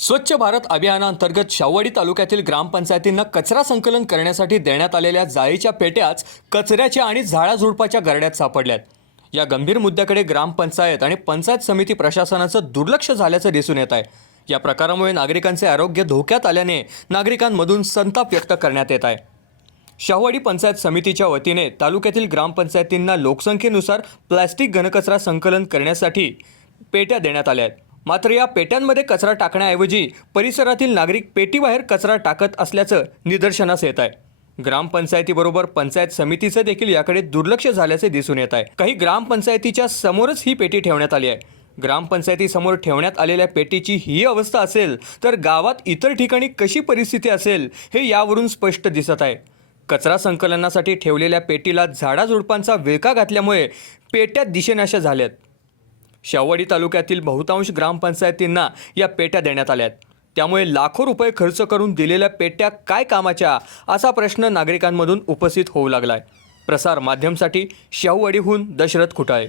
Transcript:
स्वच्छ भारत अभियानांतर्गत शाववाडी तालुक्यातील ग्रामपंचायतींना कचरा संकलन करण्यासाठी देण्यात आलेल्या जाळीच्या पेट्याच कचऱ्याच्या आणि झाडाझुडपाच्या गरड्यात सापडल्यात. या गंभीर मुद्द्याकडे ग्रामपंचायत आणि पंचायत समिती प्रशासनाचं दुर्लक्ष झाल्याचं दिसून येत आहे. या प्रकारामुळे नागरिकांचे आरोग्य धोक्यात आल्याने नागरिकांमधून संताप व्यक्त करण्यात येत आहे. शाहवाडी पंचायत समितीच्या वतीने तालुक्यातील ग्रामपंचायतींना लोकसंख्येनुसार प्लॅस्टिक घनकचरा संकलन करण्यासाठी पेट्या देण्यात आल्या आहेत. मात्र या पेट्यांमध्ये कचरा टाकण्याऐवजी परिसरातील नागरिक पेटीबाहेर कचरा टाकत असल्याचं निदर्शनास येत आहे. ग्रामपंचायतीबरोबर पंचायत समितीचं देखील याकडे दुर्लक्ष झाल्याचे दिसून येत आहे. काही ग्रामपंचायतीच्या समोरच ही पेटी ठेवण्यात आली आहे. ग्रामपंचायतीसमोर ठेवण्यात आलेल्या पेटीची ही अवस्था असेल तर गावात इतर ठिकाणी कशी परिस्थिती असेल हे यावरून स्पष्ट दिसत आहे. कचरा संकलनासाठी ठेवलेल्या पेटीला झाडाझुडपांचा विळका घातल्यामुळे पेट्या दिशेनाशा झाल्यात. शावडी तालुक्यातील बहुतांश ग्रामपंचायतींना या पेट्या देण्यात आल्या आहेत त्यामुळे लाखो रुपये खर्च करून दिलेल्या पेट्या काय कामाच्या असा प्रश्न नागरिकांमधून उपस्थित होऊ लागला आहे प्रसार माध्यमसाठी शाहूवाडीहून दशरथ खुटाळे